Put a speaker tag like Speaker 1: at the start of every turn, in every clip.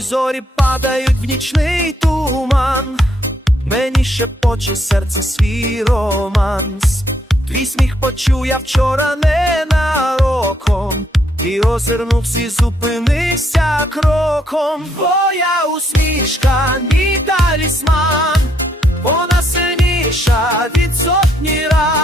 Speaker 1: Ой, зорі падають в нічний туман, мені шепоче серце свій романс. Твій сміх почув я вчора ненароком, і озирнувся зупинився кроком. Твоя усмішка, мій талісман, вона сильніша від сотні ран,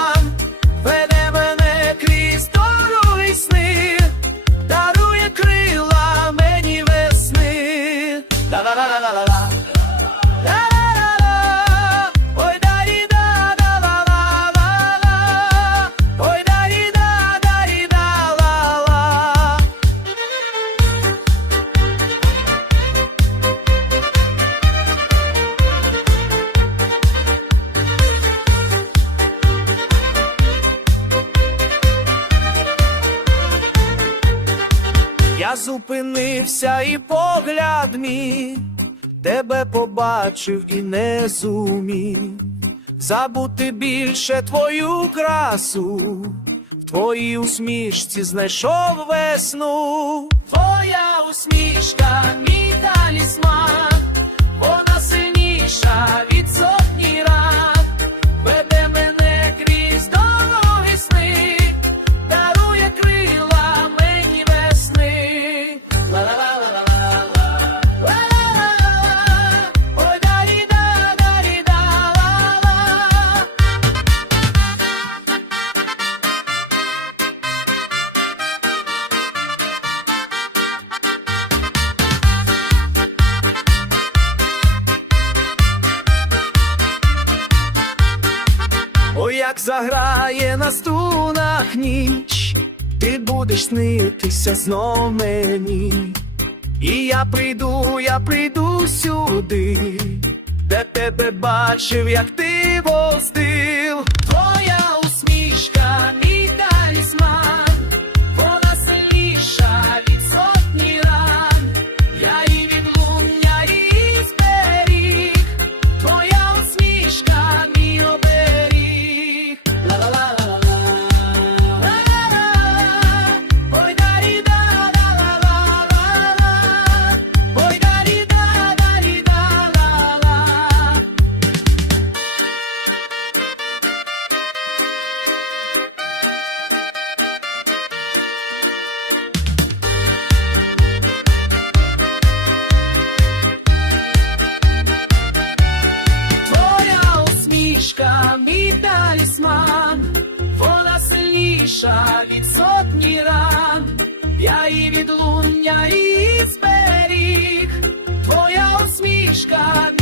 Speaker 1: Зупинився і погляд мій тебе побачив і не зумів забути більше твою красу, в твоїй усмішці знайшов весну. Твоя усмішка, мій талісман, вона сильніша як заграє на струнах ніч, ти будеш снитися знов мені. І я прийду, я прийду сюди, де тебе бачив, як ти воздив. тиша від сотні ран, я і від луння і зберіг, твоя усмішка.